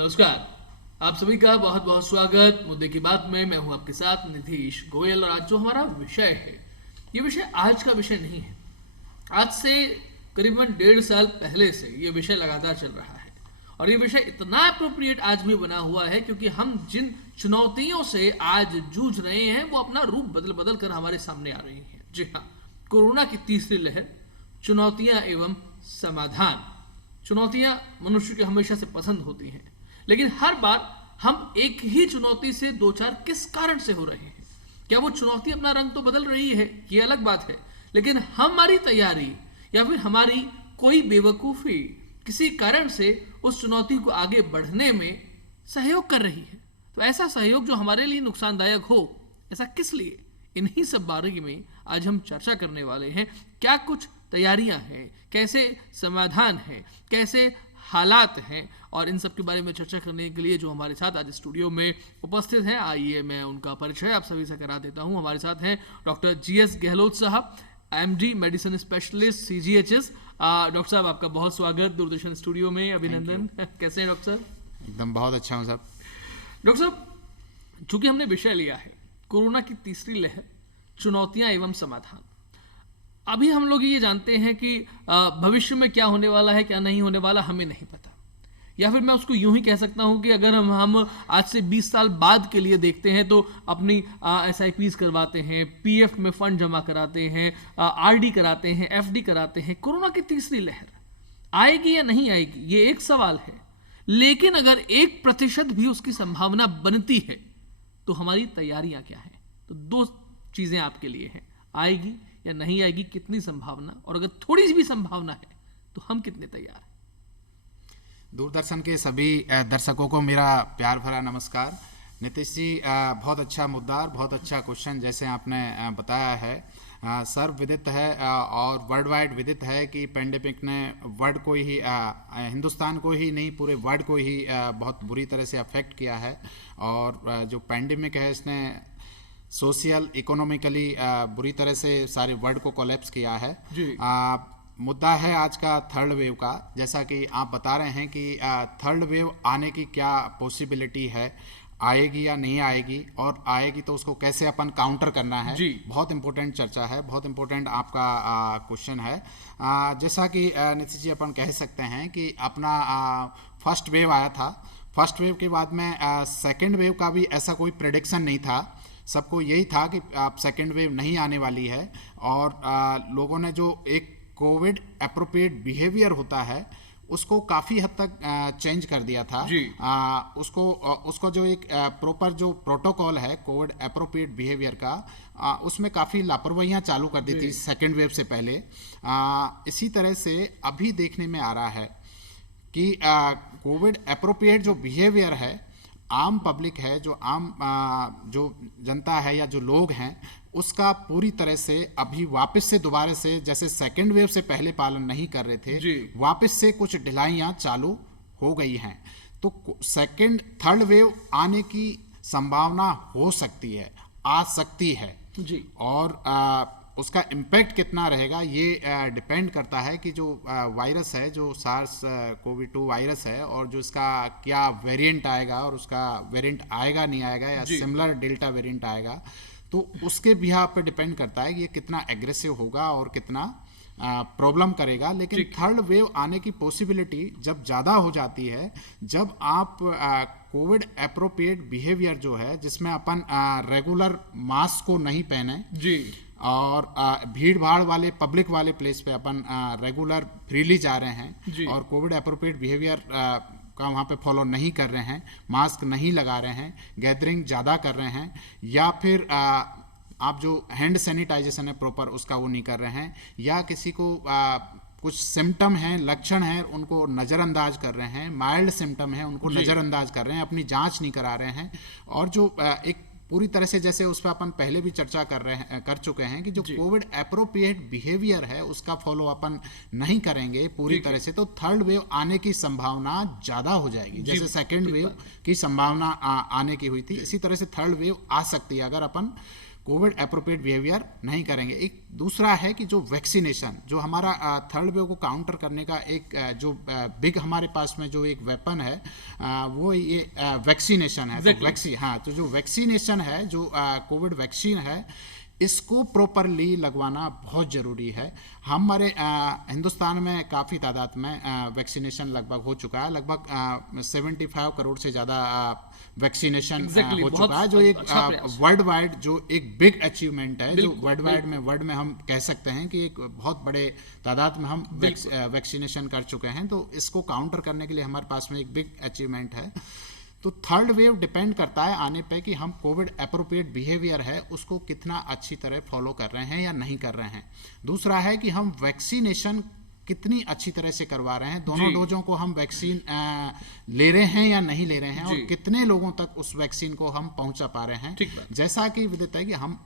नमस्कार। आप सभी का बहुत बहुत स्वागत। मुद्दे की बात में मैं हूं आपके साथ नीतीश गोयल। और आज जो हमारा विषय है, ये विषय आज का विषय नहीं है। आज से करीबन 1.5 साल पहले से ये विषय लगातार चल रहा है और ये विषय इतना अप्रोप्रिएट आज भी बना हुआ है क्योंकि हम जिन चुनौतियों से आज जूझ रहे हैं वो अपना रूप बदल बदल कर हमारे सामने आ रही हैं। जी हाँ, कोरोना की तीसरी लहर, चुनौतियां एवं समाधान। चुनौतियां मनुष्य की हमेशा से पसंद होती हैं, लेकिन हर बार हम एक ही चुनौती से दो चार किस कारण से हो रहे हैं। क्या वो चुनौती अपना रंग तो बदल रही है, ये अलग बात है, लेकिन हमारी तैयारी या फिर हमारी कोई बेवकूफ़ी किसी कारण से उस चुनौती को आगे बढ़ने में सहयोग कर रही है। तो ऐसा सहयोग जो हमारे लिए नुकसानदायक हो, ऐसा किस लिए, इन्हीं सब बारे में आज हम चर्चा करने वाले हैं। क्या कुछ तैयारियां हैं, कैसे समाधान है, कैसे हालात हैं, और इन सब के बारे में चर्चा करने के लिए जो हमारे साथ आज स्टूडियो में उपस्थित हैं, आइए मैं उनका परिचय आप सभी से करा देता हूं। हमारे साथ हैं डॉक्टर GS गहलोत साहब, MD medicine specialist CGHS। Doctor साहब, आपका बहुत स्वागत दूरदर्शन स्टूडियो में, अभिनंदन। कैसे हैं डॉक्टर साहब? एकदम बहुत अच्छा हूँ साहब। डॉक्टर साहब, चूंकि हमने विषय लिया है कोरोना की तीसरी लहर, चुनौतियां एवं समाधान। अभी हम लोग ये जानते हैं कि भविष्य में क्या होने वाला है, क्या नहीं होने वाला, हमें नहीं पता। या फिर मैं उसको यूं ही कह सकता हूं कि अगर हम आज से 20 साल बाद के लिए देखते हैं तो अपनी SIPs करवाते हैं, PF में फंड जमा कराते हैं, RD कराते हैं, FD कराते हैं। कोरोना की तीसरी लहर आएगी या नहीं आएगी, ये एक सवाल है, लेकिन अगर 1% भी उसकी संभावना बनती है तो हमारी तैयारियां क्या हैं? तो दो चीजें आपके लिए हैं, आएगी या नहीं आएगी, कितनी संभावना, और अगर थोड़ी सी भी संभावना है तो हम कितने तैयार हैं? दूरदर्शन के सभी दर्शकों को मेरा प्यार भरा नमस्कार। नीतीश जी, बहुत अच्छा मुद्दा और बहुत अच्छा क्वेश्चन जैसे आपने बताया है। सर्व विदित है और वर्ल्ड वाइड विदित है कि पेंडेमिक ने वर्ल्ड को ही, हिंदुस्तान को ही नहीं पूरे वर्ल्ड को ही बहुत बुरी तरह से अफेक्ट किया है। और जो पेंडेमिक है इसने सोशल इकोनॉमिकली बुरी तरह से सारे वर्ल्ड को कोलैप्स किया है। मुद्दा है आज का थर्ड वेव का। जैसा कि आप बता रहे हैं कि थर्ड वेव आने की क्या पॉसिबिलिटी है, आएगी या नहीं आएगी, और आएगी तो उसको कैसे अपन काउंटर करना है। बहुत इंपॉर्टेंट चर्चा है, बहुत इंपॉर्टेंट आपका क्वेश्चन है। जैसा कि नीतीश जी अपन कह सकते हैं कि अपना फर्स्ट वेव आया था, फर्स्ट वेव के बाद में सेकेंड वेव का भी ऐसा कोई प्रेडिक्शन नहीं था। सबको यही था कि सेकेंड वेव नहीं आने वाली है, और लोगों ने जो एक कोविड एप्रोप्रिएट बिहेवियर होता है उसको काफ़ी हद तक चेंज कर दिया था। उसको जो एक प्रॉपर जो प्रोटोकॉल है कोविड एप्रोप्रिएट बिहेवियर का, उसमें काफ़ी लापरवाहियाँ चालू कर दी थी सेकेंड वेव से पहले। इसी तरह से अभी देखने में आ रहा है कि कोविड एप्रोप्रिएट जो बिहेवियर है, आम पब्लिक है, जो आम जो जनता है या जो लोग हैं, उसका पूरी तरह से अभी वापस से दोबारा से जैसे सेकेंड वेव से पहले पालन नहीं कर रहे थे, वापस से कुछ ढिलाइयाँ चालू हो गई हैं। तो सेकेंड थर्ड वेव आने की संभावना हो सकती है, आ सकती है जी। और उसका इम्पैक्ट कितना रहेगा ये डिपेंड करता है कि जो वायरस है, जो SARS-CoV-2 वायरस है, और जो इसका क्या वेरिएंट आएगा, और उसका वेरिएंट आएगा नहीं आएगा या सिमिलर डेल्टा वेरिएंट आएगा, तो उसके बिहाव पे डिपेंड करता है कि ये कितना एग्रेसिव होगा और कितना प्रॉब्लम करेगा। लेकिन थर्ड वेव आने की पॉसिबिलिटी जब ज़्यादा हो जाती है, जब आप कोविड एप्रोप्रिएट बिहेवियर जो है, जिसमें अपन रेगुलर मास्क को नहीं पहने जी, और भीड़ भाड़ वाले पब्लिक वाले प्लेस पे अपन रेगुलर फ्रीली जा रहे हैं और कोविड एप्रोप्रिएट बिहेवियर का वहाँ पे फॉलो नहीं कर रहे हैं, मास्क नहीं लगा रहे हैं, गैदरिंग ज़्यादा कर रहे हैं, या फिर आप जो हैंड सैनिटाइजेशन है प्रॉपर उसका वो नहीं कर रहे हैं, या किसी को कुछ सिम्टम हैं, लक्षण हैं, उनको नज़रअंदाज कर रहे हैं, माइल्ड सिम्टम है उनको नज़रअंदाज कर रहे हैं, अपनी जांच नहीं करा रहे हैं, और जो एक पूरी तरह से जैसे उस पर अपन पहले भी चर्चा कर चुके हैं कि जो कोविड एप्रोप्रिएट बिहेवियर है उसका फॉलो अपन नहीं करेंगे पूरी तरह से, तो थर्ड वेव आने की संभावना ज़्यादा हो जाएगी। जैसे सेकेंड वेव की संभावना आने की हुई थी, इसी तरह से थर्ड वेव आ सकती है अगर अपन कोविड अप्रोप्रिएट बिहेवियर नहीं करेंगे। एक दूसरा है कि जो वैक्सीनेशन, जो हमारा थर्ड वेव को काउंटर करने का एक जो बिग हमारे पास में जो एक वेपन है वो ये वैक्सीनेशन है। तो जो वैक्सीनेशन है, जो कोविड वैक्सीन है, इसको प्रॉपरली लगवाना बहुत ज़रूरी है। हमारे हिंदुस्तान में काफ़ी तादाद में वैक्सीनेशन लगभग हो चुका है, लगभग 75 करोड़ से ज़्यादा वैक्सीनेशन हो चुका है, जो एक वर्ल्ड वाइड जो एक बिग अचीवमेंट है, जो वर्ल्ड में हम कह सकते हैं कि एक बहुत बड़े तादाद में हम वैक्सीनेशन कर चुके हैं। तो इसको काउंटर करने के लिए हमारे पास में एक बिग अचीवमेंट है। तो थर्ड वेव डिपेंड करता है आने पे कि हम कोविड अप्रोप्रिएट बिहेवियर है उसको कितना अच्छी तरह फॉलो कर रहे हैं या नहीं कर रहे हैं। दूसरा है कि हम वैक्सीनेशन कितनी अच्छी तरह से करवा रहे हैं, दोनों डोजों को हम वैक्सीन ले रहे हैं या नहीं ले रहे हैं, और कितने लोगों तक उस वैक्सीन को हम पहुंचा पा रहे हैं। जैसा कि विदित है कि हम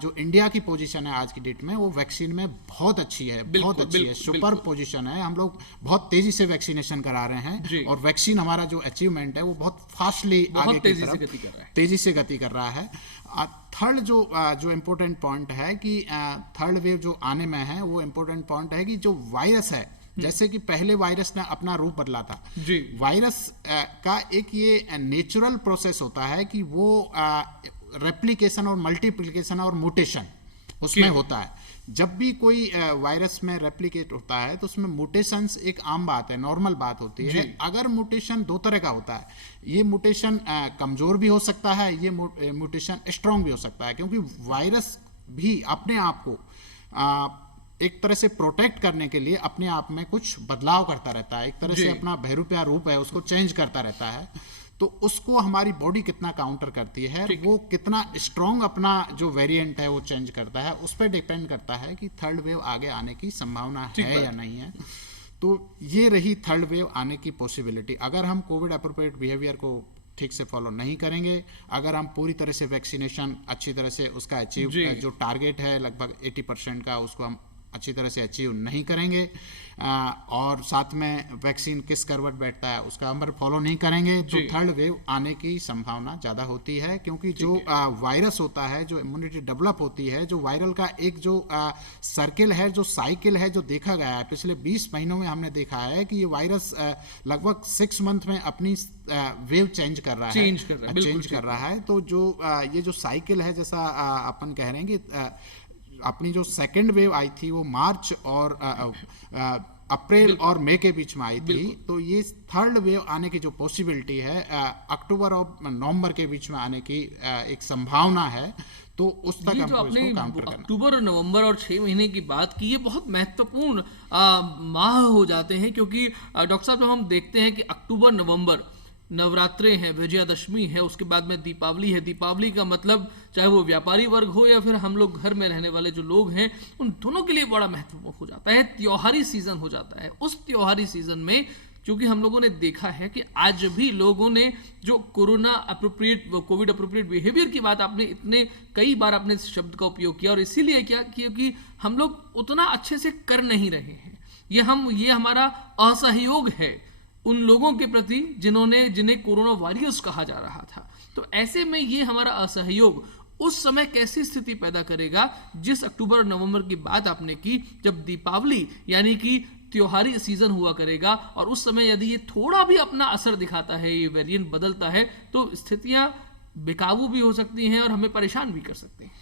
जो इंडिया की पोजीशन है आज की डेट में, वो वैक्सीन में बहुत अच्छी है, बहुत अच्छी है, सुपर पोजीशन है। हम लोग बहुत तेजी से वैक्सीनेशन करा रहे हैं, और वैक्सीन हमारा जो अचीवमेंट है वो बहुत फास्टली आगे की तरफ तेजी से गति कर रहा है। थर्ड जो इम्पोर्टेंट पॉइंट है कि थर्ड वेव जो आने में है, वो इम्पोर्टेंट पॉइंट है कि जो वायरस है, जैसे कि पहले वायरस ने अपना रूप बदला था, वायरस का एक ये नेचुरल प्रोसेस होता है कि वो रेप्लिकेशन और मल्टीप्लिकेशन और म्यूटेशन उसमें होता है। जब भी कोई वायरस में रेप्लिकेट होता है तो उसमें म्यूटेशंस एक आम बात है, नॉर्मल बात होती है। अगर म्यूटेशन दो तरह का होता है, ये म्यूटेशन कमजोर भी हो सकता है, ये म्यूटेशन स्ट्रांग भी हो सकता है, क्योंकि वायरस भी अपने आप को एक तरह से प्रोटेक्ट करने के लिए अपने आप में कुछ बदलाव करता रहता है, एक तरह से अपना बहरूपिया रूप है उसको चेंज करता रहता है। तो उसको हमारी बॉडी कितना काउंटर करती है, वो कितना स्ट्रॉन्ग अपना जो वेरिएंट है वो चेंज करता है, उस पर डिपेंड करता है कि थर्ड वेव आगे आने की संभावना है या नहीं है। तो ये रही थर्ड वेव आने की पॉसिबिलिटी। अगर हम कोविड अप्रोप्रिएट बिहेवियर को ठीक से फॉलो नहीं करेंगे, अगर हम पूरी तरह से वैक्सीनेशन अच्छी तरह से उसका अचीव जो टारगेट है लगभग 80% का, उसको हम अच्छी तरह से अचीव नहीं करेंगे, और साथ में वैक्सीन किस करवट बैठता है उसका हम फॉलो नहीं करेंगे, तो थर्ड वेव आने की संभावना ज़्यादा होती है। क्योंकि जो वायरस होता है, जो इम्यूनिटी डेवलप होती है, जो वायरल का एक जो सर्किल है, जो साइकिल है, जो देखा गया है पिछले 20 महीनों में, हमने देखा है कि ये वायरस लगभग 6 मंथ में अपनी वेव चेंज कर रहा है। तो जो ये जो साइकिल है, जैसा अपन कह रहे हैं कि अपनी जो सेकेंड वेव आई थी वो मार्च और अप्रैल और मई के बीच में आई थी, तो ये थर्ड वेव आने की जो पॉसिबिलिटी है अक्टूबर और नवंबर के बीच में आने की एक संभावना है। तो उस तक हमको इसको काउंटर करना। अक्टूबर और नवंबर और 6 महीने की बात की, ये बहुत महत्वपूर्ण माह हो जाते हैं, क्योंकि डॉक्टर साहब जब हम देखते हैं कि अक्टूबर नवंबर नवरात्रे हैं, विजयादशमी है, उसके बाद में दीपावली है। दीपावली का मतलब चाहे वो व्यापारी वर्ग हो या फिर हम लोग घर में रहने वाले जो लोग हैं, उन दोनों के लिए बड़ा महत्वपूर्ण हो जाता है, त्योहारी सीजन हो जाता है। उस त्योहारी सीजन में क्योंकि हम लोगों ने देखा है कि आज भी लोगों ने जो कोविड अप्रोप्रिएट बिहेवियर की बात आपने इतने कई बार आपने इस शब्द का उपयोग किया, और इसीलिए क्या, क्योंकि हम लोग उतना अच्छे से कर नहीं रहे हैं। ये हमारा असहयोग है उन लोगों के प्रति जिन्हें कोरोना वॉरियर्स कहा जा रहा था। तो ऐसे में ये हमारा असहयोग उस समय कैसी स्थिति पैदा करेगा, जिस अक्टूबर और नवंबर की बात आपने की, जब दीपावली यानी कि त्योहारी सीजन हुआ करेगा, और उस समय यदि ये थोड़ा भी अपना असर दिखाता है, ये वेरिएंट बदलता है, तो स्थितियां बेकाबू भी हो सकती हैं और हमें परेशान भी कर सकती हैं।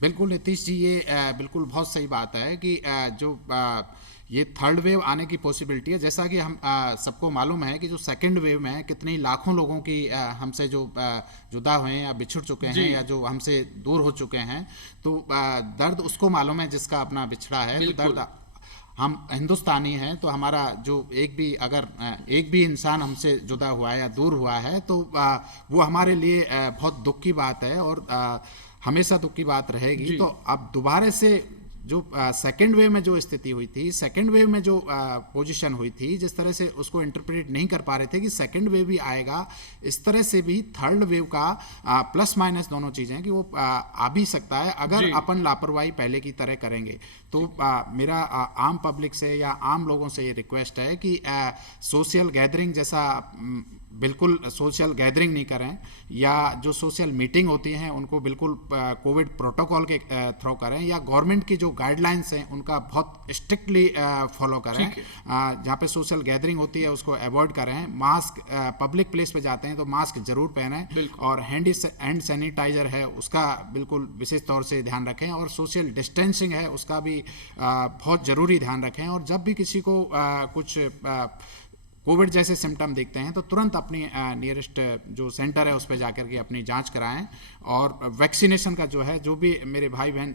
बिल्कुल नीतीश जी, ये बिल्कुल बहुत सही बात है कि जो ये थर्ड वेव आने की पॉसिबिलिटी है। जैसा कि हम सबको मालूम है कि जो सेकंड वेव में कितने लाखों लोगों की हमसे जो जुदा हुए हैं या बिछुड़ चुके हैं या जो हमसे दूर हो चुके हैं, तो दर्द उसको मालूम है जिसका अपना बिछड़ा है। तो दर्द, हम हिंदुस्तानी हैं, तो हमारा जो एक भी इंसान हमसे जुदा हुआ है या दूर हुआ है, तो वो हमारे लिए बहुत दुख की बात है और हमेशा दुख की बात रहेगी। तो अब दोबारा से जो सेकेंड वेव में जो स्थिति हुई थी, सेकेंड वेव में जो पोजीशन हुई थी, जिस तरह से उसको इंटरप्रेट नहीं कर पा रहे थे कि सेकेंड वेव भी आएगा, इस तरह से भी थर्ड वेव का प्लस माइनस दोनों चीज़ें कि वो आ भी सकता है अगर अपन लापरवाही पहले की तरह करेंगे। तो मेरा आम पब्लिक से या आम लोगों से ये रिक्वेस्ट है कि सोशल गैदरिंग जैसा बिल्कुल सोशल गैदरिंग नहीं करें, या जो सोशल मीटिंग होती हैं उनको बिल्कुल कोविड प्रोटोकॉल के थ्रू करें, या गवर्नमेंट की जो गाइडलाइंस हैं उनका बहुत स्ट्रिक्टली फॉलो करें। जहाँ पे सोशल गैदरिंग होती है उसको अवॉइड करें। मास्क, पब्लिक प्लेस पे जाते हैं तो मास्क जरूर पहनें, और हैंड सैनिटाइजर है उसका बिल्कुल विशेष तौर से ध्यान रखें, और सोशल डिस्टेंसिंग है उसका भी बहुत ज़रूरी ध्यान रखें। और जब भी किसी को कुछ कोविड जैसे सिम्टम दिखते हैं तो तुरंत अपनी नियरेस्ट जो सेंटर है उस पर जाकर के अपनी जांच कराएं। और वैक्सीनेशन का जो है, जो भी मेरे भाई बहन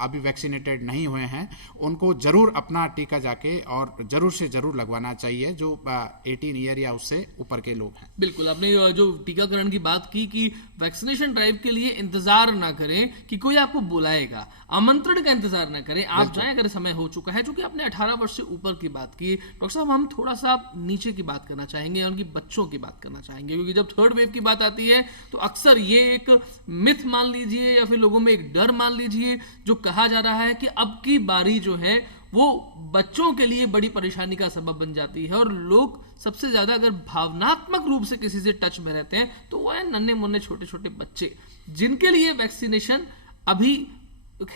अभी वैक्सीनेटेड नहीं हुए हैं उनको ज़रूर अपना टीका जाके और ज़रूर से ज़रूर लगवाना चाहिए, जो 18 ईयर या उससे ऊपर के लोग हैं। बिल्कुल, आपने जो टीकाकरण की बात की कि वैक्सीनेशन ड्राइव के लिए इंतजार ना करें कि कोई आपको बुलाएगा, आमंत्रण का इंतजार ना करें, आप जाएं अगर समय हो चुका है। चूंकि आपने 18 वर्ष से ऊपर की बात की, डॉक्टर साहब हम थोड़ा सा नीचे की बात करना चाहेंगे, उनकी बच्चों की बात करना चाहेंगे, क्योंकि जब थर्ड वेव की बात आती है तो अक्सर ये एक मिथ मान लीजिए या फिर लोगों में एक डर मान लीजिए, जो कहा जा रहा है कि अब की बारी जो है वो बच्चों के लिए बड़ी परेशानी का सबब बन जाती है। और लोग सबसे ज्यादा अगर भावनात्मक रूप से किसी से टच में रहते हैं तो वो है नन्हे मुन्ने छोटे छोटे बच्चे, जिनके लिए वैक्सीनेशन अभी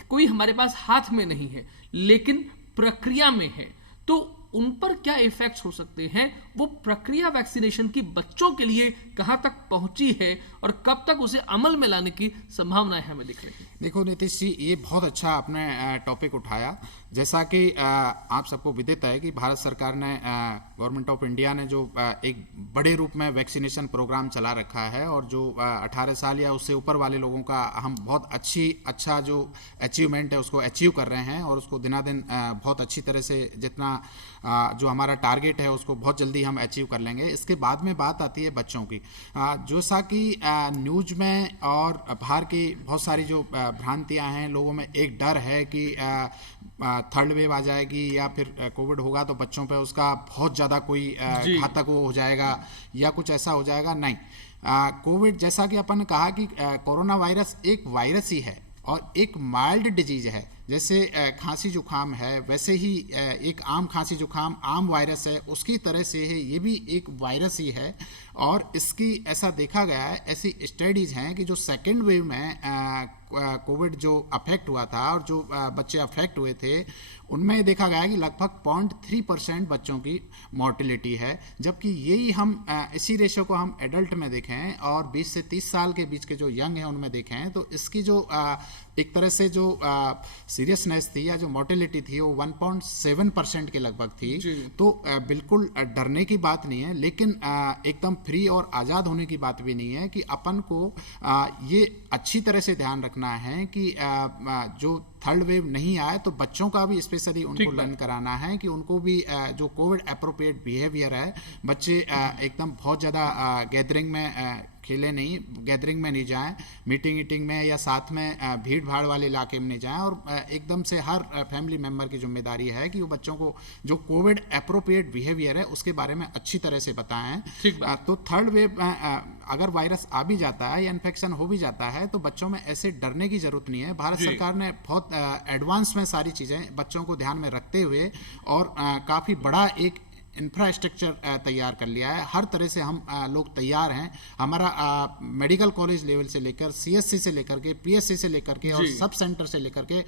कोई हमारे पास हाथ में नहीं है लेकिन प्रक्रिया में है। तो उन पर क्या इफेक्ट्स हो सकते हैं, वो प्रक्रिया वैक्सीनेशन की बच्चों के लिए कहां तक पहुंची है और कब तक उसे अमल में लाने की संभावनाएं हमें दिख रही हैं? देखो नीतीश जी, ये बहुत अच्छा आपने टॉपिक उठाया। जैसा कि आप सबको विदित है कि भारत सरकार ने, गवर्नमेंट ऑफ इंडिया ने जो एक बड़े रूप में वैक्सीनेशन प्रोग्राम चला रखा है, और जो 18 साल या उससे ऊपर वाले लोगों का हम बहुत अच्छा जो अचीवमेंट है उसको अचीव कर रहे हैं, और उसको दिनादिन बहुत अच्छी तरह से जितना जो हमारा टारगेट है उसको बहुत जल्दी हम अचीव कर लेंगे। इसके बाद में बात आती है बच्चों की, जैसा कि न्यूज में और बाहर की बहुत सारी जो भ्रांतियां हैं, लोगों में एक डर है कि थर्ड वेव आ जाएगी या फिर कोविड होगा तो बच्चों पे उसका बहुत ज़्यादा कोई घातक हो जाएगा या कुछ ऐसा हो जाएगा। नहीं, कोविड जैसा कि अपन ने कहा कि कोरोना वायरस एक वायरस ही है और एक माइल्ड डिजीज है। जैसे खांसी जुकाम है वैसे ही एक आम खांसी जुकाम आम वायरस है, उसकी तरह से है ये भी एक वायरस ही है। और इसकी ऐसा देखा गया है, ऐसी स्टडीज़ हैं कि जो सेकेंड वेव में कोविड जो अफेक्ट हुआ था और जो बच्चे अफेक्ट हुए थे उनमें देखा गया कि लगभग 0.3% बच्चों की मॉर्टिलिटी है। जबकि यही हम इसी रेशो को हम एडल्ट में देखें और 20 से 30 साल के बीच के जो यंग हैं उनमें देखें तो इसकी जो एक तरह से जो सीरियसनेस थी या जो मॉर्टिलिटी थी वो 1.7% के लगभग थी। तो बिल्कुल डरने की बात नहीं है, लेकिन एकदम फ्री और आज़ाद होने की बात भी नहीं है कि अपन को ये अच्छी तरह से ध्यान रखना है कि जो थर्ड वेव नहीं आए तो बच्चों का भी स्पेशली उनको लर्न कराना है कि उनको भी जो कोविड अप्रोप्रिएट बिहेवियर है, बच्चे एकदम बहुत ज़्यादा गैदरिंग में खेले नहीं, गैदरिंग में नहीं जाएं, मीटिंग ईटिंग में या साथ में भीड़ भाड़ वाले इलाके में नहीं जाएं। और एकदम से हर फैमिली मेम्बर की जिम्मेदारी है कि वो बच्चों को जो कोविड अप्रोप्रिएट बिहेवियर है उसके बारे में अच्छी तरह से बताएं। तो थर्ड वेव अगर वायरस आ भी जाता है या इन्फेक्शन हो भी जाता है तो बच्चों में ऐसे डरने की जरूरत नहीं है। भारत सरकार ने बहुत एडवांस में सारी चीज़ें बच्चों को ध्यान में रखते हुए और काफ़ी बड़ा एक इंफ्रास्ट्रक्चर तैयार कर लिया है। हर तरह से हम लोग तैयार हैं। हमारा मेडिकल कॉलेज लेवल से लेकर सीएससी से लेकर के पीएससी से लेकर के और सब सेंटर से लेकर के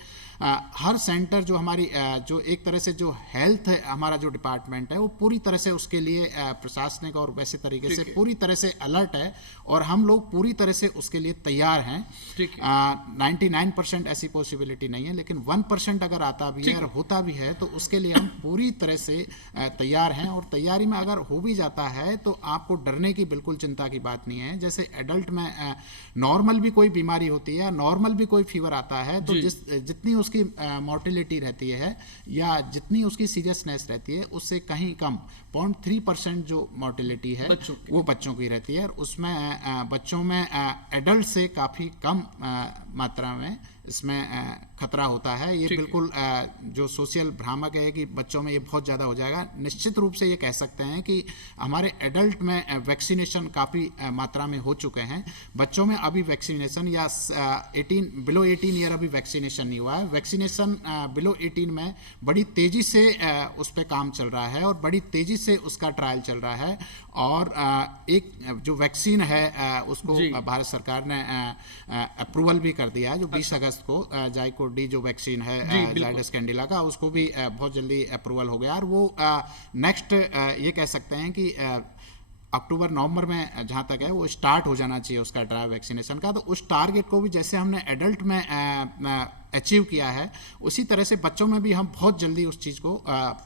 हर सेंटर जो हमारी जो एक तरह से जो हेल्थ है हमारा जो डिपार्टमेंट है वो पूरी तरह से उसके लिए प्रशासनिक और वैसे तरीके से पूरी तरह से अलर्ट है और हम लोग पूरी तरह से उसके लिए तैयार हैं। 99% ऐसी पॉसिबिलिटी नहीं है, लेकिन 1% अगर आता भी है और होता भी है तो उसके लिए हम पूरी तरह से तैयार हैं। और तैयारी में अगर हो भी जाता है तो आपको डरने की बिल्कुल चिंता की बात नहीं है। जैसे एडल्ट में नॉर्मल भी कोई बीमारी होती है, नॉर्मल भी कोई फीवर आता है तो जितनी उसकी मॉर्टिलिटी रहती है या जितनी उसकी सीरियसनेस रहती है उससे कहीं कम 0.3% जो मॉर्टिलिटी है वो बच्चों की रहती है। और उसमें बच्चों में एडल्ट से काफ़ी कम मात्रा में इसमें खतरा होता है। ये बिल्कुल जो सोशल भ्रामक है कि बच्चों में ये बहुत ज़्यादा हो जाएगा। निश्चित रूप से ये कह सकते हैं कि हमारे एडल्ट में वैक्सीनेशन काफ़ी मात्रा में हो चुके हैं। बच्चों में अभी वैक्सीनेशन या 18 ईयर अभी वैक्सीनेशन नहीं हुआ है। वैक्सीनेशन बिलो 18 में बड़ी तेज़ी से उस पर काम चल रहा है और बड़ी तेज़ी से उसका ट्रायल चल रहा है। और एक जो वैक्सीन है उसको भारत सरकार ने अप्रूवल भी कर दिया है, जो 20 अगस्त को जाइकोड डी जो वैक्सीन है जायडस कैंडिला का, उसको भी बहुत जल्दी अप्रूवल हो गया। और वो नेक्स्ट ये कह सकते हैं कि अक्टूबर नवंबर में जहाँ तक है वो स्टार्ट हो जाना चाहिए उसका ड्राई वैक्सीनेशन का। तो उस टारगेट को भी जैसे हमने एडल्ट में अचीव किया है, उसी तरह से बच्चों में भी हम बहुत जल्दी उस चीज़ को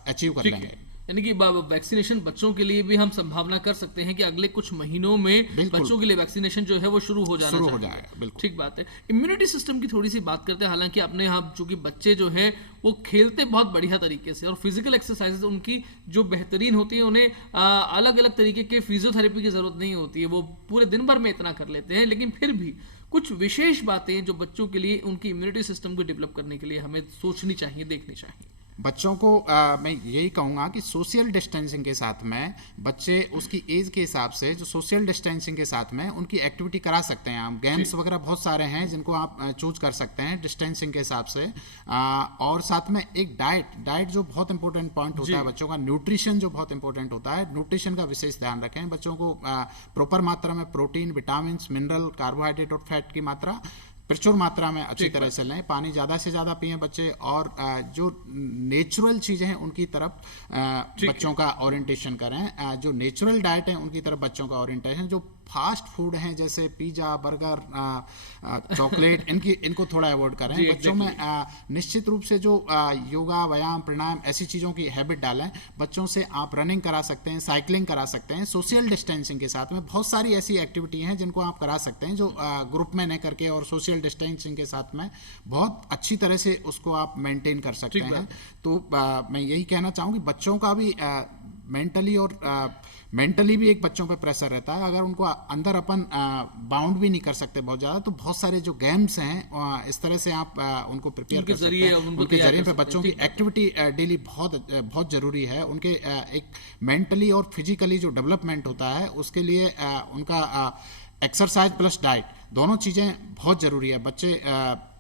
अचीव कर लेंगे। यानी कि वैक्सीनेशन बच्चों के लिए भी हम संभावना कर सकते हैं कि अगले कुछ महीनों में बच्चों के लिए वैक्सीनेशन जो है वो शुरू हो जाएगा। बिल्कुल ठीक बात है। इम्यूनिटी सिस्टम की थोड़ी सी बात करते हैं। हालांकि अपने यहाँ चूंकि बच्चे जो हैं वो खेलते बहुत बढ़िया तरीके से और फिजिकल एक्सरसाइजेज उनकी जो बेहतरीन होती है, उन्हें अलग अलग तरीके के फिजियोथेरेपी की जरूरत नहीं होती है, वो पूरे दिन भर में इतना कर लेते हैं। लेकिन फिर भी कुछ विशेष बातें जो बच्चों के लिए उनकी इम्यूनिटी सिस्टम को डेवलप करने के लिए हमें सोचनी चाहिए, देखनी चाहिए। बच्चों को मैं यही कहूँगा कि सोशल डिस्टेंसिंग के साथ में बच्चे उसकी एज के हिसाब से जो सोशल डिस्टेंसिंग के साथ में उनकी एक्टिविटी करा सकते हैं। आप गेम्स वगैरह बहुत सारे हैं जिनको आप चूज कर सकते हैं डिस्टेंसिंग के हिसाब से। और साथ में एक डाइट जो बहुत इंपॉर्टेंट पॉइंट होता है बच्चों का, न्यूट्रिशन जो बहुत इंपॉर्टेंट होता है, न्यूट्रिशन का विशेष ध्यान रखें। बच्चों को प्रॉपर मात्रा में प्रोटीन, विटामिन, मिनरल, कार्बोहाइड्रेट और फैट की मात्रा प्रचुर मात्रा में अच्छी तरह से लें। पानी ज़्यादा से ज़्यादा पिए बच्चे। और जो नेचुरल चीज़ें हैं उनकी तरफ बच्चों का ओरिएंटेशन करें। जो नेचुरल डाइट है उनकी तरफ बच्चों का ओरिएंटेशन। जो फास्ट फूड हैं जैसे पिज़्ज़ा, बर्गर, चॉकलेट, इनको थोड़ा अवॉइड करें। बच्चों में निश्चित रूप से जो योगा, व्यायाम, प्राणायाम ऐसी चीज़ों की हैबिट डालें। बच्चों से आप रनिंग करा सकते हैं, साइकिलिंग करा सकते हैं। सोशल डिस्टेंसिंग के साथ में बहुत सारी ऐसी एक्टिविटी हैं जिनको आप करा सकते हैं, जो ग्रुप में नहीं करके और सोशल डिस्टेंसिंग के साथ में बहुत अच्छी तरह से उसको आप मेंटेन कर सकते हैं। तो मैं यही कहना चाहूँ कि बच्चों का भी मेंटली भी एक बच्चों पे प्रेशर रहता है। अगर उनको अंदर अपन बाउंड भी नहीं कर सकते बहुत ज़्यादा, तो बहुत सारे जो गेम्स हैं इस तरह से आप उनको प्रिपेयर कर सकते हैं। उनके जरिए पे बच्चों की एक्टिविटी डेली बहुत ज़रूरी है। उनके एक मेंटली और फिजिकली जो डेवलपमेंट होता है उसके लिए उनका एक्सरसाइज प्लस डाइट दोनों चीज़ें बहुत ज़रूरी है। बच्चे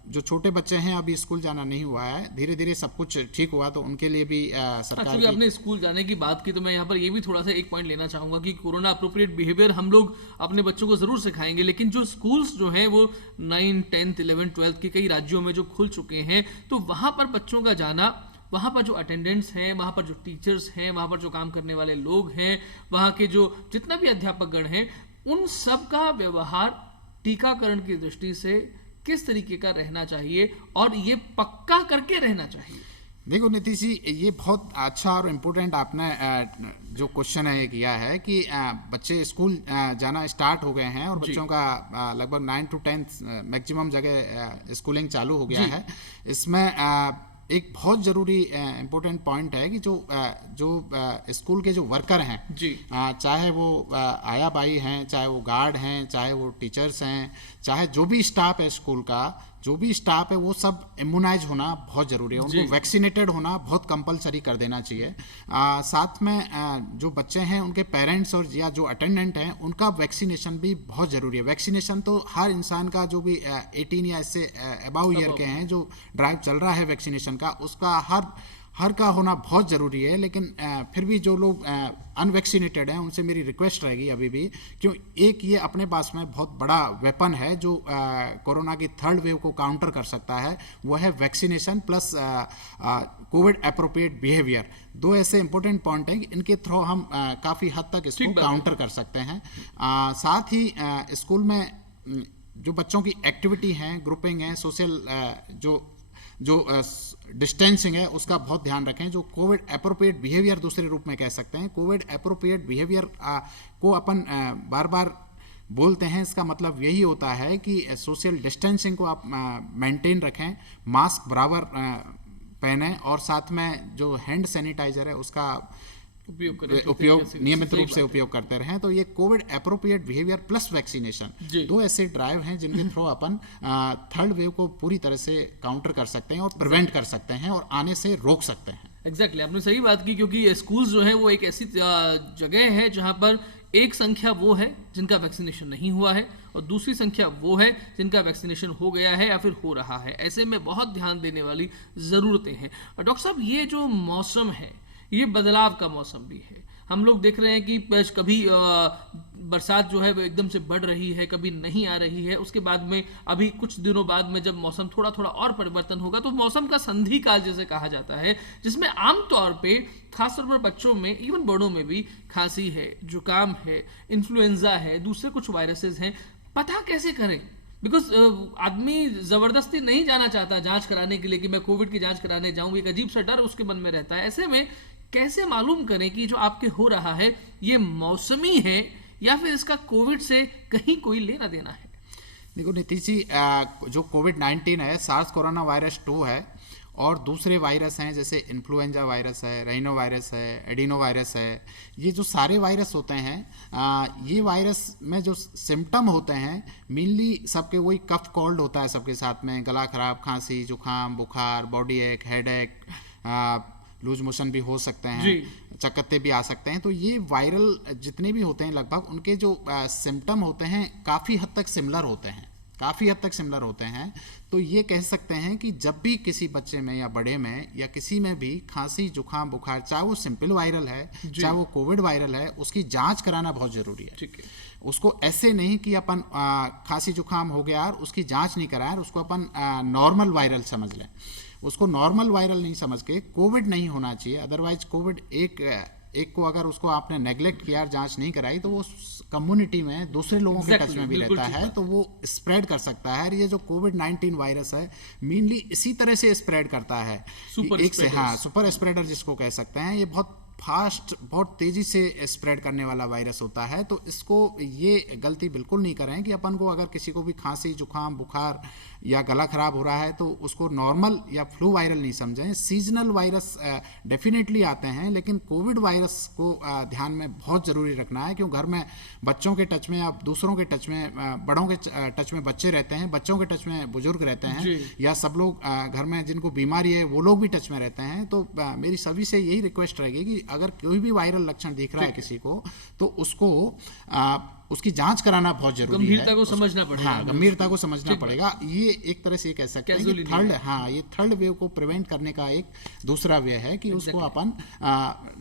जो छोटे बच्चे हैं अभी स्कूल जाना नहीं हुआ है, धीरे धीरे सब कुछ ठीक हुआ तो उनके लिए भी सरकार आपने स्कूल जाने की बात की तो मैं यहाँ पर ये भी थोड़ा सा एक पॉइंट लेना चाहूँगा कि कोरोना अप्रोप्रिएट बिहेवियर हम लोग अपने बच्चों को ज़रूर सिखाएंगे। लेकिन जो स्कूल्स जो हैं वो 9, 10, 11, 12 के कई राज्यों में जो खुल चुके हैं, तो वहाँ पर बच्चों का जाना, वहाँ पर जो अटेंडेंट्स हैं, वहाँ पर जो टीचर्स हैं, वहाँ पर जो काम करने वाले लोग हैं, वहाँ के जो जितना भी अध्यापकगण हैं, उन सब का व्यवहार टीकाकरण की दृष्टि से किस तरीके का रहना चाहिए और ये पक्का करके रहना चाहिए। देखो नीतीश जी, ये बहुत अच्छा और इम्पोर्टेंट आपने जो क्वेश्चन है ये किया है कि बच्चे स्कूल जाना स्टार्ट हो गए हैं और बच्चों का लगभग 9 to 10 मैक्सिमम जगह स्कूलिंग चालू हो गया है। इसमें एक बहुत ज़रूरी इम्पोर्टेंट पॉइंट है कि जो स्कूल के जो वर्कर हैं जी, चाहे वो आया बाई हैं, चाहे वो गार्ड हैं, चाहे वो टीचर्स हैं, चाहे जो भी स्टाफ है स्कूल का, जो भी स्टाफ है वो सब इम्यूनाइज होना बहुत ज़रूरी है। उनको वैक्सीनेटेड होना बहुत कंपलसरी कर देना चाहिए। साथ में जो बच्चे हैं उनके पेरेंट्स और या जो अटेंडेंट हैं उनका वैक्सीनेशन भी बहुत ज़रूरी है। वैक्सीनेशन तो हर इंसान का जो भी 18 या इससे अबाउ ईयर के हैं जो ड्राइव चल रहा है वैक्सीनेशन का, उसका हर का होना बहुत ज़रूरी है। लेकिन फिर भी जो लोग अनवैक्सीनेटेड हैं उनसे मेरी रिक्वेस्ट रहेगी अभी भी, क्यों एक ये अपने पास में बहुत बड़ा वेपन है जो कोरोना की थर्ड वेव को काउंटर कर सकता है, वो है vaccination plus Covid appropriate behaviour. दो ऐसे इंपॉर्टेंट पॉइंट हैं कि इनके थ्रू हम काफ़ी हद तक इसको काउंटर कर सकते हैं। साथ ही स्कूल में जो बच्चों की एक्टिविटी हैं, ग्रुपिंग है, सोशल जो डिस्टेंसिंग है उसका बहुत ध्यान रखें। जो कोविड एप्रोप्रिएट बिहेवियर दूसरे रूप में कह सकते हैं, कोविड एप्रोप्रिएट बिहेवियर को अपन बार बार बोलते हैं, इसका मतलब यही होता है कि सोशल डिस्टेंसिंग को आप मेंटेन रखें, मास्क बराबर पहने और साथ में जो हैंड सैनिटाइजर है उसका उपयोग करें, नियमित रूप से उपयोग करते रहें। तो ये Covid appropriate behaviour plus vaccination दो ऐसे ड्राइव हैं जिनके थ्रू अपन थर्ड वेव को पूरी तरह से काउंटर कर सकते हैं और प्रिवेंट कर सकते हैं और आने से रोक सकते हैं। एग्जैक्टली आपने सही बात की, क्योंकि स्कूल्स जो है वो एक ऐसी जगह है जहां पर एक संख्या वो है जिनका वैक्सीनेशन नहीं हुआ है और दूसरी संख्या वो है जिनका वैक्सीनेशन हो गया है या फिर हो रहा है। ऐसे में बहुत ध्यान देने वाली ज़रूरतें हैं। और डॉक्टर साहब, ये जो मौसम है ये बदलाव का मौसम भी है। हम लोग देख रहे हैं कि कभी बरसात जो है वो एकदम से बढ़ रही है, कभी नहीं आ रही है। उसके बाद में अभी कुछ दिनों बाद में जब मौसम थोड़ा थोड़ा और परिवर्तन होगा तो मौसम का संधि काल जैसे कहा जाता है, जिसमें आमतौर पे खासतौर पर बच्चों में, इवन बड़ों में भी खांसी है, जुकाम है, इन्फ्लुएंजा है, दूसरे कुछ वायरसेस हैं। पता कैसे करें? बिकॉज आदमी ज़बरदस्ती नहीं जाना चाहता जांच कराने के लिए कि मैं कोविड की जांच कराने जाऊं, एक अजीब सा डर उसके मन में रहता है। ऐसे में कैसे मालूम करें कि जो आपके हो रहा है ये मौसमी है या फिर इसका कोविड से कहीं कोई लेना देना है? देखो नीतीश जी, जो कोविड-19 है सार्स कोरोना वायरस 2 है और दूसरे वायरस हैं जैसे इन्फ्लुएंजा वायरस है, राइनो वायरस है, एडिनो वायरस है। ये जो सारे वायरस होते हैं, ये वायरस में जो सिम्टम होते हैं मेनली सबके वही कफ कोल्ड होता है सबके साथ में, गला खराब, खांसी, जुकाम, बुखार, बॉडी एक, हेड एक, लूज मोशन भी हो सकते हैं, चक्कते भी आ सकते हैं। तो ये वायरल जितने भी होते हैं लगभग उनके जो सिम्टम होते हैं काफ़ी हद तक सिमिलर होते हैं। तो ये कह सकते हैं कि जब भी किसी बच्चे में या बड़े में या किसी में भी खांसी, जुकाम, बुखार, चाहे वो सिंपल वायरल है चाहे वो कोविड वायरल है, उसकी जांच कराना बहुत जरूरी है। ठीक है। उसको ऐसे नहीं कि अपन खांसी जुकाम हो गया और उसकी जांच नहीं कराए, उसको अपन नॉर्मल वायरल समझ लें। उसको नॉर्मल वायरल नहीं समझ के कोविड नहीं होना चाहिए। अदरवाइज कोविड एक को अगर उसको आपने नेग्लेक्ट किया, जांच नहीं कराई, तो वो कम्युनिटी में दूसरे लोगों के टच में भी रहता है, तो वो स्प्रेड कर सकता है। ये जो कोविड-19 वायरस है मेनली इसी तरह से स्प्रेड करता है, सुपर स्प्रेडर जिसको कह सकते हैं। ये बहुत फास्ट, बहुत तेजी से स्प्रेड करने वाला वायरस होता है। तो इसको ये गलती बिल्कुल नहीं करें कि अपन को अगर किसी को भी खांसी, जुकाम, बुखार या गला खराब हो रहा है तो उसको नॉर्मल या फ्लू वायरल नहीं समझें। सीजनल वायरस डेफिनेटली आते हैं, लेकिन कोविड वायरस को ध्यान में बहुत ज़रूरी रखना है, क्योंकि घर में बच्चों के टच में या दूसरों के टच में, बड़ों के टच में बच्चे रहते हैं, बच्चों के टच में बुजुर्ग रहते हैं, या सब लोग घर में जिनको बीमारी है वो लोग भी टच में रहते हैं। तो मेरी सभी से यही रिक्वेस्ट रहेगी कि अगर कोई भी वायरल लक्षण दिख रहा है किसी को, तो उसको उसकी जांच कराना बहुत जरूरी है। गंभीरता को समझना पड़ेगा। हाँ, गंभीरता को समझना पड़ेगा। ये एक तरह से कह सकते हैं कि ये थर्ड वेव को प्रिवेंट करने का एक दूसरा वे है कि उसको अपन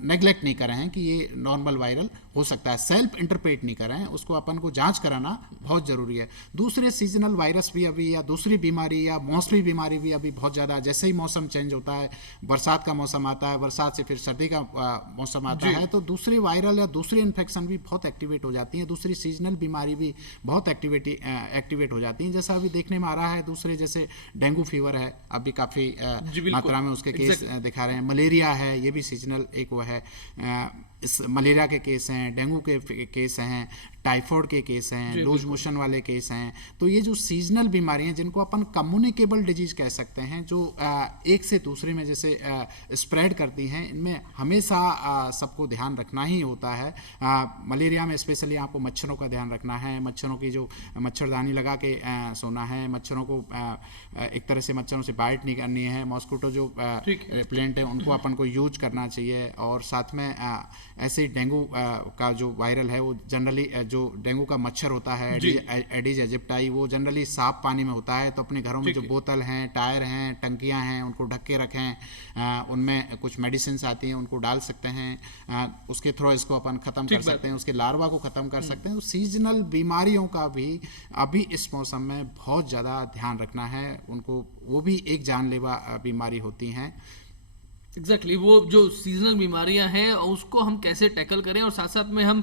नेग्लेक्ट नहीं करें कि ये नॉर्मल वायरल हो सकता है, सेल्फ इंटरप्रेट नहीं करें, उसको अपन को जांच कराना बहुत जरूरी है। दूसरे सीजनल वायरस भी अभी, या दूसरी बीमारी या मौसमी बीमारी भी अभी बहुत ज़्यादा, जैसे ही मौसम चेंज होता है, बरसात का मौसम आता है, बरसात से फिर सर्दी का मौसम आता है, तो दूसरे वायरल या दूसरे इन्फेक्शन भी बहुत एक्टिवेट हो जाती हैं, दूसरी सीजनल बीमारी भी बहुत एक्टिवेट हो जाती हैं। जैसा अभी देखने में आ रहा है, दूसरे जैसे डेंगू फीवर है, अभी काफ़ी मात्रा में उसके केस दिखा रहे हैं। मलेरिया है, ये भी सीजनल एक वो है। इस मलेरिया के केस हैं, डेंगू के केस हैं, टाइफाइड के केस हैं, लूज मोशन वाले केस हैं। तो ये जो सीजनल बीमारियां जिनको अपन कम्युनिकेबल डिजीज कह सकते हैं, जो एक से दूसरे में जैसे स्प्रेड करती हैं, इनमें हमेशा सबको ध्यान रखना ही होता है। मलेरिया में स्पेशली आपको मच्छरों का ध्यान रखना है, मच्छरों की जो मच्छरदानी लगा के सोना है, मच्छरों को एक तरह से मच्छरों से बाइट नहीं करनी है, मॉस्किटो जो प्लेंट है उनको अपन को यूज करना चाहिए। और साथ में ऐसे डेंगू का जो वायरल है, वो जनरली जो डेंगू का मच्छर होता है एडिज इजिप्टाई, वो जनरली साफ पानी में होता है। तो अपने घरों में जो बोतल हैं, टायर हैं, टंकियां हैं, उनको ढक के रखें। उनमें कुछ मेडिसिन आती हैं, उनको डाल सकते हैं, उसके थ्रू इसको अपन खत्म कर सकते हैं, उसके लार्वा को खत्म कर सकते हैं। तो सीजनल बीमारियों का भी अभी इस मौसम में बहुत ज़्यादा ध्यान रखना है उनको, वो भी एक जानलेवा बीमारी होती हैं। एग्जैक्टली वो जो सीजनल बीमारियां हैं उसको हम कैसे टैकल करें। और साथ साथ में हम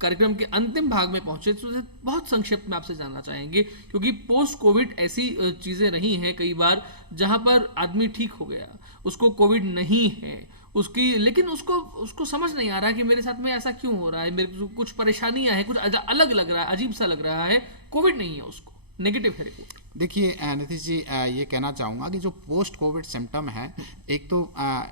कार्यक्रम के अंतिम भाग में पहुंचे, तो बहुत संक्षिप्त में आपसे जानना चाहेंगे, क्योंकि पोस्ट कोविड ऐसी चीज़ें नहीं हैं कई बार जहां पर आदमी ठीक हो गया, उसको कोविड नहीं है उसकी, लेकिन उसको समझ नहीं आ रहा है कि मेरे साथ में ऐसा क्यों हो रहा है, मेरे को कुछ परेशानियां हैं, कुछ अलग लग रहा है, अजीब सा लग रहा है, कोविड नहीं है, उसको नेगेटिव है रिपोर्ट। देखिए नीतीश जी, ये कहना चाहूँगा कि जो पोस्ट कोविड सिम्टम है, एक तो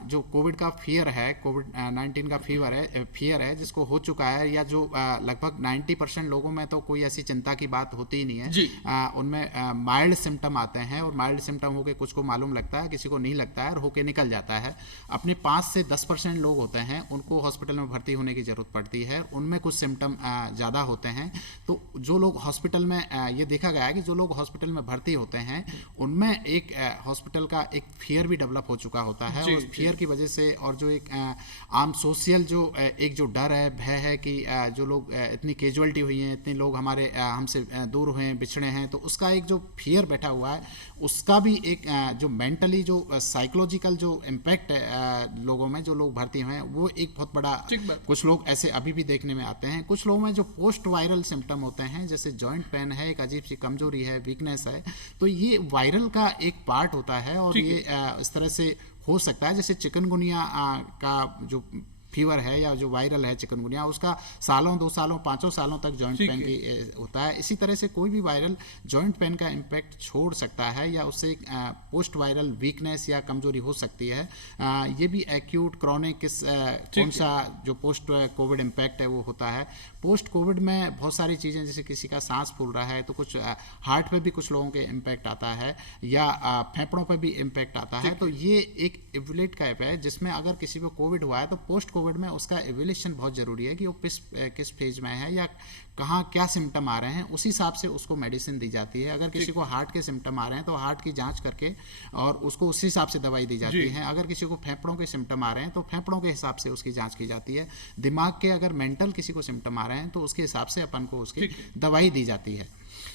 जो कोविड का फियर है, कोविड 19 का फियर है जिसको हो चुका है, या जो लगभग 90% लोगों में तो कोई ऐसी चिंता की बात होती ही नहीं है। उनमें माइल्ड सिम्टम आते हैं, और माइल्ड सिम्टम होके कुछ को मालूम लगता है, किसी को नहीं लगता है, और होके निकल जाता है। अपने 5 से 10% लोग होते हैं, उनको हॉस्पिटल में भर्ती होने की ज़रूरत पड़ती है, उनमें कुछ सिम्टम ज़्यादा होते हैं। तो जो लोग हॉस्पिटल में, ये देखा गया है कि जो लोग हॉस्पिटल में भर्ती होते हैं उनमें एक हॉस्पिटल का एक फियर भी डेवलप हो चुका होता है, और उस फियर की वजह से, और जो एक आम सोशल जो डर है, भय है कि जो लोग इतनी कैजुअलिटी हुई हैं, इतने लोग हमारे हमसे दूर हुए हैं, बिछड़े हैं, तो उसका एक जो फियर बैठा हुआ है, उसका भी एक जो मेंटली, जो साइकोलॉजिकल जो इम्पैक्ट है लोगों में, जो लोग भर्ती हुए हैं, वो एक बहुत बड़ा, कुछ लोग ऐसे अभी भी देखने में आते हैं। कुछ लोगों में जो पोस्ट वायरल सिम्टम होते हैं, जैसे जॉइंट पेन है, एक अजीब सी कमजोरी है, वीकनेस है, तो ये वायरल का एक पार्ट होता है, और ये इस तरह से हो सकता है। जैसे चिकनगुनिया का जो फीवर है, या जो वायरल है चिकनगुनिया, उसका सालों, 2 सालों, 5 सालों तक जॉइंट पेन की होता है। इसी तरह से कोई भी वायरल जॉइंट पेन का इम्पैक्ट छोड़ सकता है, या उससे पोस्ट वायरल वीकनेस या कमजोरी हो सकती है। ये भी एक्यूट, क्रॉनिक, कौन सा जो पोस्ट कोविड इम्पैक्ट है वो होता है। पोस्ट कोविड में बहुत सारी चीज़ें, जैसे किसी का सांस फूल रहा है, तो कुछ हार्ट पे भी कुछ लोगों के इम्पैक्ट आता है, या फेफड़ों पे भी इम्पैक्ट आता है। तो ये एक इवैल्यूएट का ऐप है, जिसमें अगर किसी को कोविड हुआ है तो पोस्ट कोविड में उसका इवैल्यूएशन बहुत ज़रूरी है कि वो किस फेज में है, या कहाँ क्या सिम्टम आ रहे हैं, उसी हिसाब से उसको मेडिसिन दी जाती है। अगर किसी को हार्ट के सिम्टम आ रहे हैं तो हार्ट की जांच करके और उसको उसी हिसाब से दवाई दी जाती है। अगर किसी को फेफड़ों के सिम्टम आ रहे हैं तो फेफड़ों के हिसाब से उसकी जांच की जाती है। दिमाग के अगर मेंटल किसी को सिम्टम आ रहे हैं तो उसके हिसाब से अपन को उसकी दवाई दी जाती है।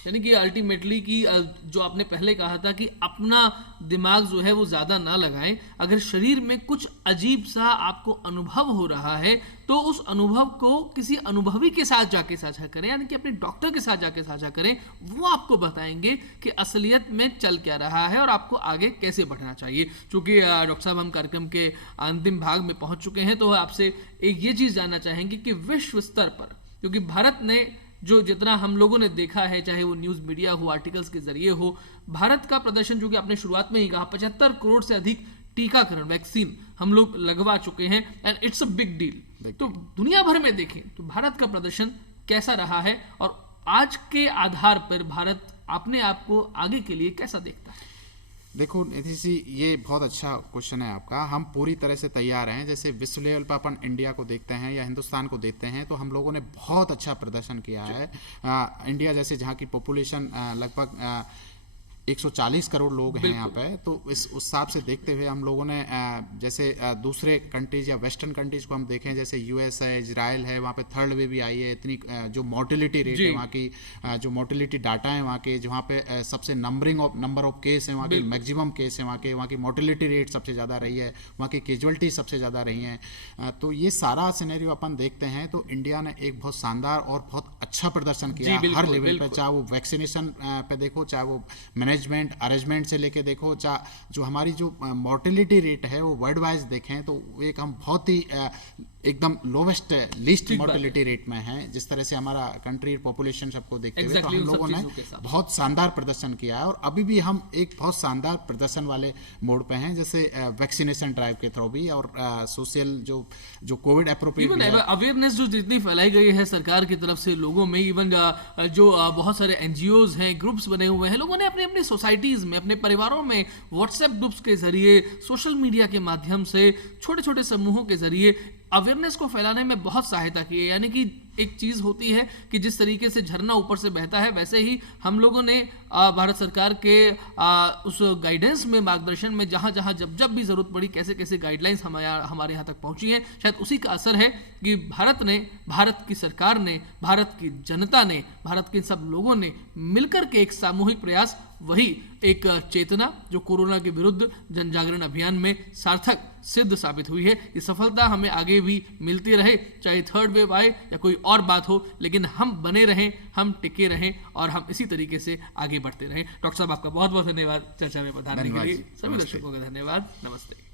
यानी कि अल्टीमेटली कि जो आपने पहले कहा था कि अपना दिमाग जो है वो ज़्यादा ना लगाएं। अगर शरीर में कुछ अजीब सा आपको अनुभव हो रहा है तो उस अनुभव को किसी अनुभवी के साथ जाके साझा करें, यानी कि अपने डॉक्टर के साथ जाके साझा करें। वो आपको बताएंगे कि असलियत में चल क्या रहा है और आपको आगे कैसे बढ़ना चाहिए। चूँकि डॉक्टर साहब हम कार्यक्रम के अंतिम भाग में पहुँच चुके हैं, तो आपसे एक ये चीज़ जानना चाहेंगे कि विश्व स्तर पर, क्योंकि भारत ने जो जितना हम लोगों ने देखा है, चाहे वो न्यूज़ मीडिया हो, आर्टिकल्स के जरिए हो, भारत का प्रदर्शन, जो कि आपने शुरुआत में ही कहा, 75 करोड़ से अधिक टीकाकरण वैक्सीन हम लोग लगवा चुके हैं, and it's a big deal. तो दुनिया भर में देखें तो भारत का प्रदर्शन कैसा रहा है, और आज के आधार पर भारत अपने आप को आगे के लिए कैसा देखता है? देखो नीतीश जी, ये बहुत अच्छा क्वेश्चन है आपका। हम पूरी तरह से तैयार हैं। जैसे विश्व लेवल पर अपन इंडिया को देखते हैं या हिंदुस्तान को देखते हैं तो हम लोगों ने बहुत अच्छा प्रदर्शन किया है। इंडिया जैसे जहाँ की पॉपुलेशन लगभग 140 करोड़ लोग हैं यहाँ पे, तो उस हिसाब से देखते हुए हम लोगों ने जैसे दूसरे कंट्रीज या वेस्टर्न कंट्रीज को हम देखें, जैसे यूएस है, इजराइल है, वहाँ पे थर्ड वेव भी आई है। इतनी जो मोर्टिलिटी रेट है वहाँ की, जो मोर्टिलिटी डाटा है वहाँ के, जहाँ पे सबसे नंबर ऑफ केस है वहाँ के, मैक्सिमम केस है वहाँ की मोर्टिलिटी रेट सबसे ज़्यादा रही है, वहाँ की कैजुअलिटी सबसे ज़्यादा रही है। तो ये सारा सिनेरियो अपन देखते हैं तो इंडिया ने एक बहुत शानदार और बहुत अच्छा प्रदर्शन किया हर लेवल पे, चाहे वो वैक्सीनेशन पे देखो, चाहे वो मैनेजमेंट अरेंजमेंट से लेके देखो, जो हमारी जो मोर्टिलिटी रेट है वो वर्ल्ड वाइज देखें तो एक हम बहुत ही एकदम लोवेस्ट लीस्ट मोर्टिलिटी रेट में है। जिस तरह से हमारा कंट्री पॉपुलेशन सबको देखते हुए तो हम लोगों ने बहुत शानदार प्रदर्शन किया है, और अभी भी हम एक बहुत शानदार प्रदर्शन वाले मोड पे हैं, जैसे वैक्सीनेशन ड्राइव के थ्रू भी, और सोशल जो कोविड एप्रोप्रिएट अवेयरनेस जो जितनी फैलाई गई है सरकार की तरफ से लोगों में, इवन जो बहुत सारे एनजीओज हैं, ग्रुप्स बने हुए हैं, लोगों ने अपनी अपनी सोसाइटीज में, अपने परिवारों में व्हाट्सएप ग्रुप्स के जरिए, सोशल मीडिया के माध्यम से, छोटे छोटे समूहों के जरिए अवेयरनेस को फैलाने में बहुत सहायता की है। यानी कि एक चीज़ होती है कि जिस तरीके से झरना ऊपर से बहता है, वैसे ही हम लोगों ने भारत सरकार के उस गाइडेंस में, मार्गदर्शन में, जहाँ जहाँ जब भी ज़रूरत पड़ी, कैसे कैसे गाइडलाइंस हमारे यहाँ तक पहुँची हैं, शायद उसी का असर है कि भारत की सरकार ने, भारत की जनता ने, भारत के सब लोगों ने मिलकर के एक सामूहिक प्रयास, वही एक चेतना जो कोरोना के विरुद्ध जन जागरण अभियान में सार्थक सिद्ध साबित हुई है। ये सफलता हमें आगे भी मिलती रहे, चाहे थर्ड वेव आए या कोई और बात हो, लेकिन हम बने रहें, हम टिके रहें और हम इसी तरीके से आगे बढ़ते रहें। डॉक्टर साहब, आपका बहुत बहुत धन्यवाद चर्चा में पधारने के लिए। सभी दर्शकों का धन्यवाद। नमस्ते।